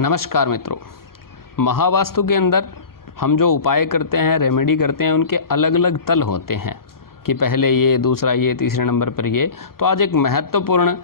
नमस्कार मित्रों, महावास्तु के अंदर हम जो उपाय करते हैं, रेमेडी करते हैं, उनके अलग अलग तल होते हैं कि पहले ये, दूसरा ये, तीसरे नंबर पर ये। तो आज एक महत्वपूर्ण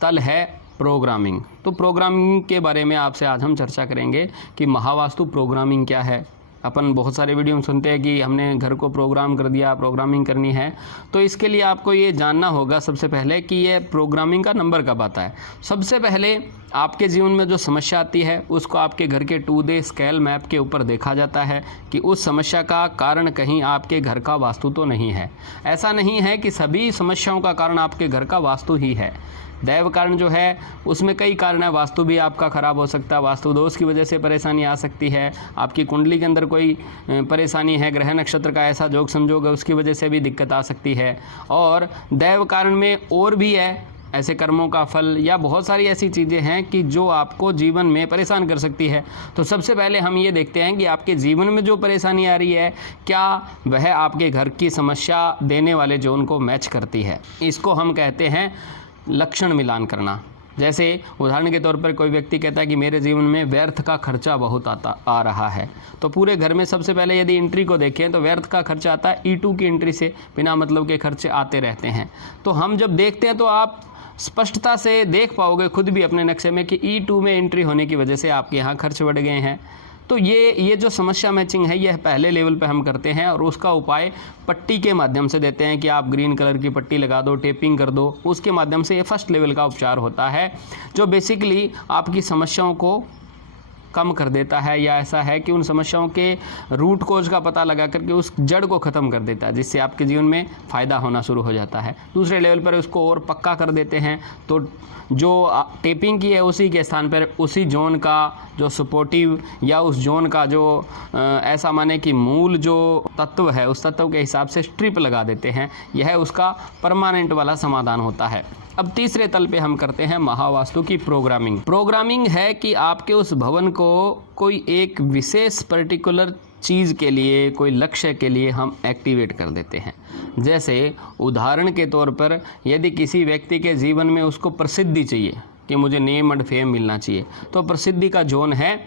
तल है प्रोग्रामिंग। तो प्रोग्रामिंग के बारे में आपसे आज हम चर्चा करेंगे कि महावास्तु प्रोग्रामिंग क्या है। अपन बहुत सारे वीडियो में सुनते हैं कि हमने घर को प्रोग्राम कर दिया, प्रोग्रामिंग करनी है। तो इसके लिए आपको ये जानना होगा सबसे पहले कि ये प्रोग्रामिंग का नंबर कब आता है। सबसे पहले आपके जीवन में जो समस्या आती है उसको आपके घर के 2D स्केल मैप के ऊपर देखा जाता है कि उस समस्या का कारण कहीं आपके घर का वास्तु तो नहीं है। ऐसा नहीं है कि सभी समस्याओं का कारण आपके घर का वास्तु ही है। दैव कारण जो है उसमें कई कारण है। वास्तु भी आपका ख़राब हो सकता है, वास्तु दोष की वजह से परेशानी आ सकती है। आपकी कुंडली के अंदर कोई परेशानी है, ग्रह नक्षत्र का ऐसा जोग संजोग है, उसकी वजह से भी दिक्कत आ सकती है। और दैव कारण में और भी है, ऐसे कर्मों का फल या बहुत सारी ऐसी चीज़ें हैं कि जो आपको जीवन में परेशान कर सकती है। तो सबसे पहले हम ये देखते हैं कि आपके जीवन में जो परेशानी आ रही है, क्या वह आपके घर की समस्या देने वाले जोन को मैच करती है। इसको हम कहते हैं लक्षण मिलान करना। जैसे उदाहरण के तौर पर कोई व्यक्ति कहता है कि मेरे जीवन में व्यर्थ का खर्चा बहुत आ रहा है, तो पूरे घर में सबसे पहले यदि एंट्री को देखें तो व्यर्थ का खर्चा आता है E2 की एंट्री से। बिना मतलब के खर्चे आते रहते हैं। तो हम जब देखते हैं तो आप स्पष्टता से देख पाओगे खुद भी अपने नक्शे में कि E2 में एंट्री होने की वजह से आपके यहाँ खर्च बढ़ गए हैं। तो ये जो समस्या मैचिंग है, यह पहले लेवल पे हम करते हैं और उसका उपाय पट्टी के माध्यम से देते हैं कि आप ग्रीन कलर की पट्टी लगा दो, टेपिंग कर दो। उसके माध्यम से ये फर्स्ट लेवल का उपचार होता है जो बेसिकली आपकी समस्याओं को कम कर देता है, या ऐसा है कि उन समस्याओं के रूट कोज का पता लगा करके उस जड़ को ख़त्म कर देता है, जिससे आपके जीवन में फ़ायदा होना शुरू हो जाता है। दूसरे लेवल पर उसको और पक्का कर देते हैं। तो जो टेपिंग की है उसी के स्थान पर उसी जोन का जो सपोर्टिव या उस जोन का जो ऐसा माने कि मूल जो तत्व है, उस तत्व के हिसाब से स्ट्रिप लगा देते हैं। यह उसका परमानेंट वाला समाधान होता है। अब तीसरे तल पे हम करते हैं महावास्तु की प्रोग्रामिंग। प्रोग्रामिंग है कि आपके उस भवन को कोई एक विशेष पर्टिकुलर चीज़ के लिए, कोई लक्ष्य के लिए हम एक्टिवेट कर देते हैं। जैसे उदाहरण के तौर पर यदि किसी व्यक्ति के जीवन में उसको प्रसिद्धि चाहिए कि मुझे नेम एंड फेम मिलना चाहिए, तो प्रसिद्धि का जोन है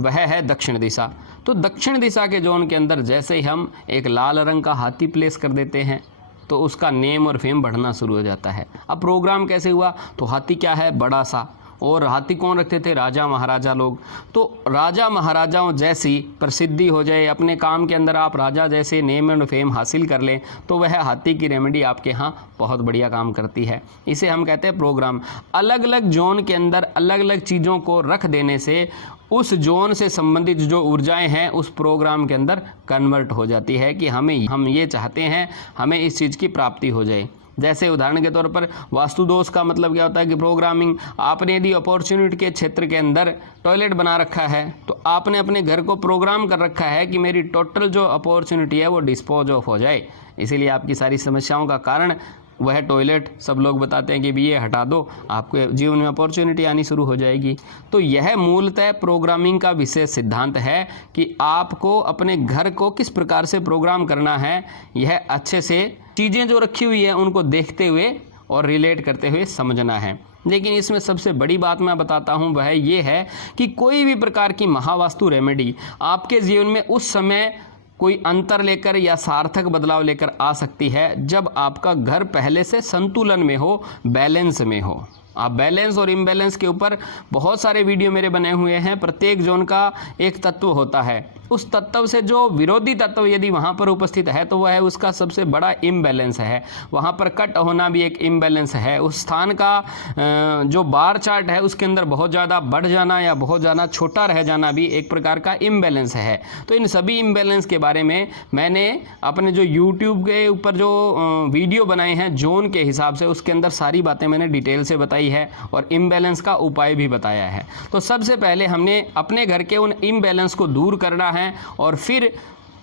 वह है दक्षिण दिशा। तो दक्षिण दिशा के जोन के अंदर जैसे ही हम एक लाल रंग का हाथी प्लेस कर देते हैं तो उसका नेम और फेम बढ़ना शुरू हो जाता है। अब प्रोग्राम कैसे हुआ, तो हाथी क्या है, बड़ा सा। और हाथी कौन रखते थे, राजा महाराजा लोग। तो राजा महाराजाओं जैसी प्रसिद्धि हो जाए, अपने काम के अंदर आप राजा जैसे नेम एंड फेम हासिल कर लें, तो वह हाथी की रेमेडी आपके यहाँ बहुत बढ़िया काम करती है। इसे हम कहते हैं प्रोग्राम। अलग अलग जोन के अंदर अलग अलग चीज़ों को रख देने से उस जोन से संबंधित जो ऊर्जाएं हैं उस प्रोग्राम के अंदर कन्वर्ट हो जाती है कि हम ये चाहते हैं, हमें इस चीज़ की प्राप्ति हो जाए। जैसे उदाहरण के तौर पर वास्तु दोष का मतलब क्या होता है कि प्रोग्रामिंग, आपने यदि अपॉर्चुनिटी के क्षेत्र के अंदर टॉयलेट बना रखा है तो आपने अपने घर को प्रोग्राम कर रखा है कि मेरी टोटल जो अपॉर्चुनिटी है वो डिस्पोज ऑफ हो जाए। इसीलिए आपकी सारी समस्याओं का कारण वह टॉयलेट, सब लोग बताते हैं कि भी ये हटा दो, आपके जीवन में अपॉर्चुनिटी आनी शुरू हो जाएगी। तो यह मूलतः प्रोग्रामिंग का विशेष सिद्धांत है कि आपको अपने घर को किस प्रकार से प्रोग्राम करना है। यह अच्छे से चीज़ें जो रखी हुई है उनको देखते हुए और रिलेट करते हुए समझना है। लेकिन इसमें सबसे बड़ी बात मैं बताता हूँ वह ये है कि कोई भी प्रकार की महावास्तु रेमेडी आपके जीवन में उस समय कोई अंतर लेकर या सार्थक बदलाव लेकर आ सकती है जब आपका घर पहले से संतुलन में हो, बैलेंस में हो। आप बैलेंस और इम्बैलेंस के ऊपर बहुत सारे वीडियो मेरे बने हुए हैं। प्रत्येक जोन का एक तत्व होता है, उस तत्व से जो विरोधी तत्व यदि वहाँ पर उपस्थित है तो वह है उसका सबसे बड़ा इम्बैलेंस है। वहाँ पर कट होना भी एक इम्बैलेंस है। उस स्थान का जो बार चार्ट है उसके अंदर बहुत ज़्यादा बढ़ जाना या बहुत ज़्यादा छोटा रह जाना भी एक प्रकार का इम्बैलेंस है। तो इन सभी इम्बैलेंस के बारे में मैंने अपने जो यूट्यूब के ऊपर जो वीडियो बनाए हैं जोन के हिसाब से, उसके अंदर सारी बातें मैंने डिटेल से बताई है और इम्बैलेंस का उपाय भी बताया है। तो सबसे पहले हमने अपने घर के उन इम्बैलेंस को दूर करना है और फिर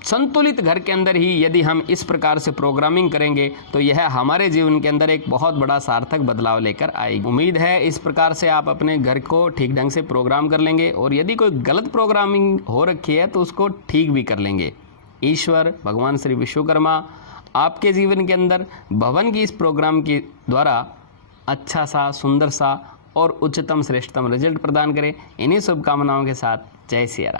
संतुलित घर के अंदर ही यदि हम इस प्रकार से प्रोग्रामिंग करेंगे तो यह हमारे जीवन के अंदर एक बहुत बड़ा सार्थक बदलाव लेकर आएगी। उम्मीद है इस प्रकार से आप अपने घर को ठीक ढंग से प्रोग्राम कर लेंगे और यदि कोई गलत प्रोग्रामिंग हो रखी है तो उसको ठीक भी कर लेंगे। ईश्वर भगवान श्री विश्वकर्मा आपके जीवन के अंदर भवन की इस प्रोग्राम के द्वारा अच्छा सा, सुंदर सा और उच्चतम श्रेष्ठतम रिजल्ट प्रदान करे। इन्हीं शुभकामनाओं के साथ जय सिया राम।